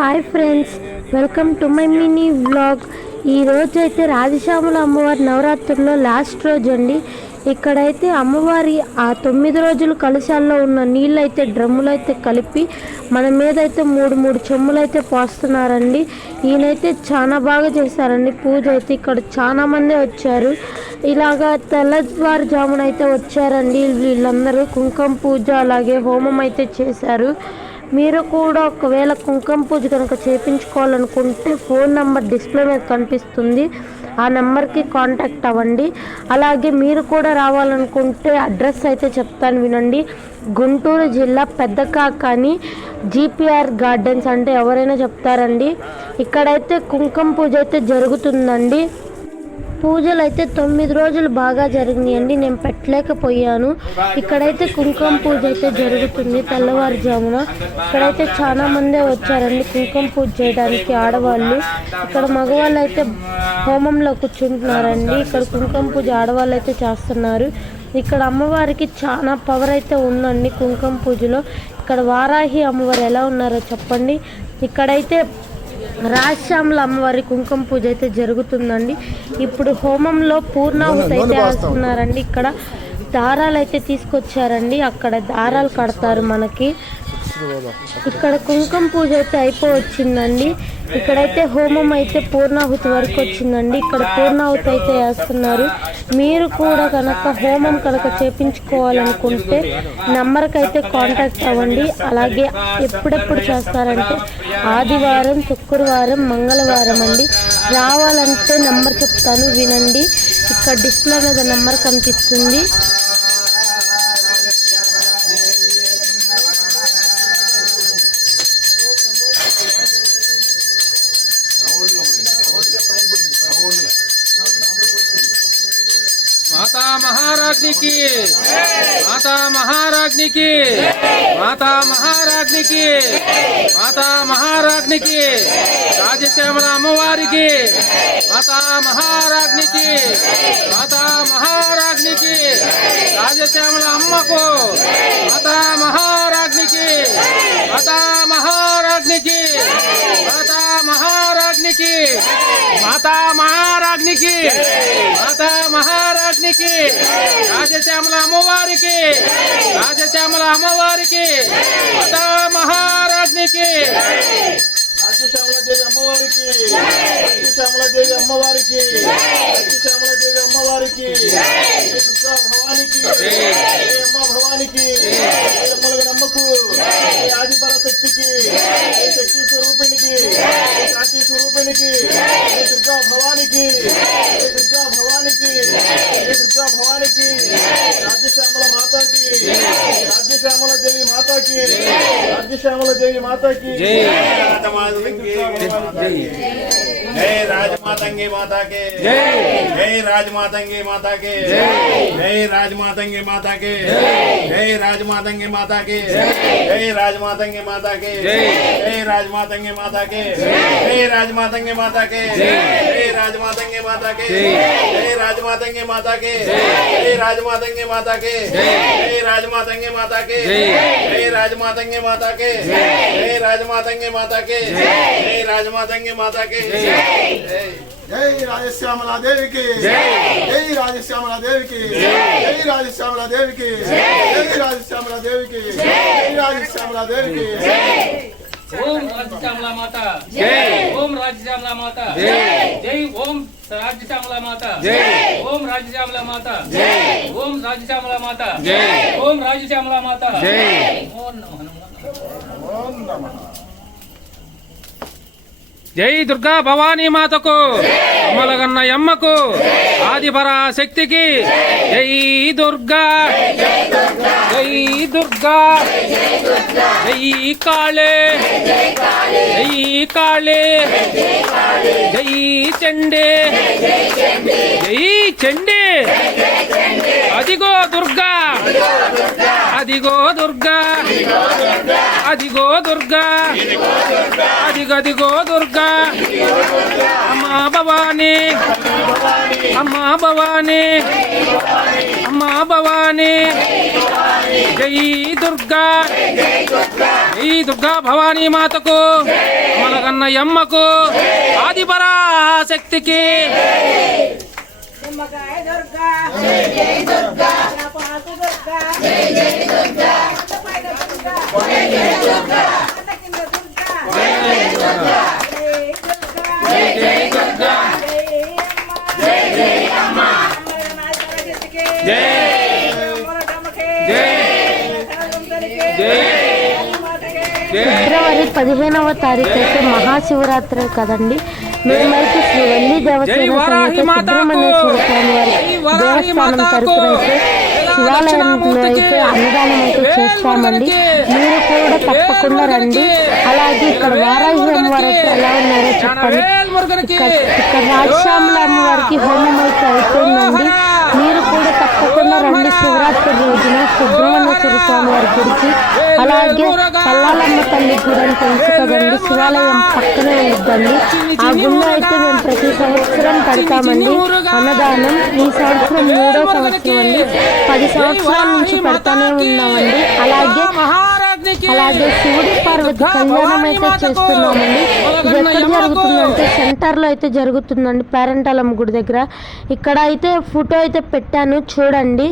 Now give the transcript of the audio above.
Hi friends, welcome to my mini vlog. ఈ రోజు అయితే రాజశ్యామల అమ్మవారి నవరాత్రుల్లో లాస్ట్ రోజు అండి. ఇక్కడైతే అమ్మవారి ఆ 9 రోజులు కలశాల్లో ఉన్న నీళ్ళు అయితే డ్రమ్ములు అయితే కలిపి మన మీద అయితే మూడు చెమ్ములు అయితే పోస్తున్నారండి. ఈయనైతే చాలా బాగా చేశారండి పూజ అయితే. ఇక్కడ చాలా మంది వచ్చారు. ఇలాగా తెల్లవారుజామున అయితే వచ్చారండి వీళ్ళందరూ. కుంకుమ పూజ అలాగే హోమం అయితే చేశారు. మీరు కూడా ఒకవేళ కుంకుమ పూజ కనుక చేయించుకోవాలనుకుంటే ఫోన్ నెంబర్ డిస్ప్లే మీద కనిపిస్తుంది, ఆ నెంబర్కి కాంటాక్ట్ అవ్వండి. అలాగే మీరు కూడా రావాలనుకుంటే అడ్రస్ అయితే చెప్తాను వినండి. గుంటూరు జిల్లా పెద్దకాకాని జీపీఆర్ గార్డెన్స్ అంటే ఎవరైనా చెప్తారండి. ఇక్కడైతే కుంకుమ పూజ అయితే జరుగుతుందండి. పూజలు అయితే 9 రోజులు బాగా జరిగినాయండి. నేను పెట్టలేకపోయాను. ఇక్కడైతే కుంకుమ పూజ అయితే జరుగుతుంది తెల్లవారుజామున. ఇక్కడైతే చాలా మందే వచ్చారండి కుంకుమ పూజ చేయడానికి ఆడవాళ్ళు. ఇక్కడ మగవాళ్ళు అయితే హోమంలో కూర్చుంటున్నారండి. ఇక్కడ కుంకుమ పూజ ఆడవాళ్ళు అయితే చేస్తున్నారు. ఇక్కడ అమ్మవారికి చాలా పవర్ అయితే ఉందండి కుంకుమ పూజలో. ఇక్కడ వారాహి అమ్మవారు ఎలా ఉన్నారో చెప్పండి. ఇక్కడైతే రాజశ్యామల అమ్మవారి కుంకుమ పూజ అయితే జరుగుతుందండి. ఇప్పుడు హోమంలో పూర్ణాహుతి అయితే వేస్తున్నారండి. ఇక్కడ దారాలు అయితే తీసుకొచ్చారండి, అక్కడ దారాలు కడతారు మనకి. ఇక్కడ కుంకుమ పూజ అయితే అయిపోవచ్చిందండి. ఇక్కడైతే హోమం అయితే పూర్ణాహుతి వరకు వచ్చిందండి. ఇక్కడ పూర్ణాహుతి అయితే వేస్తున్నారు. మీరు కూడా కనుక హోమం కనుక చేపించుకోవాలనుకుంటే నెంబర్కి అయితే కాంటాక్ట్ అవ్వండి. అలాగే ఎప్పుడెప్పుడు చేస్తారంటే ఆదివారం, శుక్రవారం, మంగళవారం అండి. రావాలంటే నెంబర్ చెప్తాను వినండి. ఇక్కడ డిస్ప్లే మీద నెంబర్ కనిపిస్తుంది. माता महाराज्ञी की, माता महाराज्ञी की, माता महाराज्ञी की, माता महाराज्ञी की, राजश्यामल अम्मवारी की, माता महाराज्ञी की, माता महाराज्ञी की, राजश्यामल अम्म को, माता महाराज्ञी की, माता महाराज्ञी की, माता महाराज्ञी की, माता महाराज्ञी की, माता महाराज्ञी की, राजश्यामल अम्मवारी की, राजश्यामल अम्मवारी की, माता महाराज्ञी की, రాజశ్యామల దేవి అమ్మవారికి, రాజశ్యామల దేవి అమ్మవారికి, రాజశ్యామల దేవి అమ్మవారికి, దుర్గా భవానికి, అమ్మ భవానికి, అమ్మల నమ్మకు, ఆదిపర శక్తికి, శక్తి స్వరూపిణికి, శాంతి స్వరూపిణికి, దుర్గా భవానికి, దుర్గా భవానికి, దుర్గా భవానికి, రాజశ్యామల మాతాకి, రాజశ్యామల దేవి మాతాకి, రాజశ్యామల దేవి మాతాకి, जय राजमातंगी माता के, जय राजमातंगी माता के, जय राजमातंगी माता के, जय राजमातंगी माता के, जय राजमातंगी माता के, जय राजमातंगी माता के, जय राजमातंगी माता के, जय राजमातंगी माता के, जय राजमातंगी माता के, जय राजमातंगी माता के, जय राजमातंगी माता के, जय राजमातंगी माता के, जय राजमातंगी माता के, जय राजमातंगी माता के, जय राजश्यामला देवी की, जय राजश्यामला देवी की, जय राजश्यामला देवी की, जय राजश्यामला देवी की, जय राजश्यामला देवी की, ओम राजश्यामला माता जय, ओम राजश्यामला माता जय, जय ओम राजश्यामला माता जय, ओम राजश्यामला माता जय, ओम राजश्यामला माता जय, ओम राजश्यामला माता जय, ओम नमः। జై దుర్గా భవానీ మాతకు, అమ్మలగన్న యమ్మకు, ఆదిపరా శక్తికి, జై దుర్గా, జై దుర్గా, జై కాళే, జై కాళే, జై చండే, జై చండే, అదిగో దుర్గా, అదిగో దుర్గా, అదిగో దుర్గా, అదిగదిగో దుర్గా, అమ్మా భవానీ, అమ్మా భవానీ, అమ్మా భవానీ, జై దుర్గా, జై దుర్గా భవానీ మాతకు, మన కన్నయ్యమ్మకు ఆదిపరాశక్తికి నిమ్మకాయ దుర్గా జై జై దుర్గా పాకు దుర్గా జై జై దుర్గా పైన దుర్గా జై జై దుర్గా కింద దుర్గా జై జై దుర్గా జై జై దుర్గా జై జై అమ్మ జై ఫిబ్రవరి 15వ తారీఖు అయితే మహాశివరాత్రి కదండి. మేమైతే శ్రీ వల్లి దేవసేన సమేత సుబ్రహ్మణ్యేశ్వర స్వామి వారి దేవస్థానం తరపున అయితే శివాలయంలో అయితే అన్నదానం అయితే చేస్తామండి. మీరు కూడా తప్పకుండా రండి. అలాగే ఇక్కడ వారాహి అమ్మవారు అయితే ఎలా ఉన్నారో చెప్పండి. ఇక్కడ రాజశ్యామల అమ్మవారికి హోమం అయితే అయిపోయిందండి. మీరు కూడా తప్పకుండా రండి శివరాత్రి రోజున సుబ్రహ్మణ్యేశ్వర స్వామి వారి గుడికి. అలాగే పల్లాలమ్మ తల్లి గుడి అని తెలుసు కదండి, శివాలయం పక్కనే ఉందండి. ఆ గుడిలో అయితే మేము ప్రతి సంవత్సరం పెడతామండి అన్నదానం. ఈ సంవత్సరం 3వ సంవత్సరం అండి. 10 సంవత్సరాల నుంచి పెడతానే ఉన్నామండి. అలాగే శివుడి పార్వతి కళ్యాణం అయితే చేస్తున్నామండి. ఇది ఎక్కడ జరుగుతుందంటే సెంటర్ లో అయితే జరుగుతుందండి, పేరంటాలమ్మ గుడి దగ్గర. ఇక్కడ అయితే ఫోటో అయితే పెట్టాను చూడండి.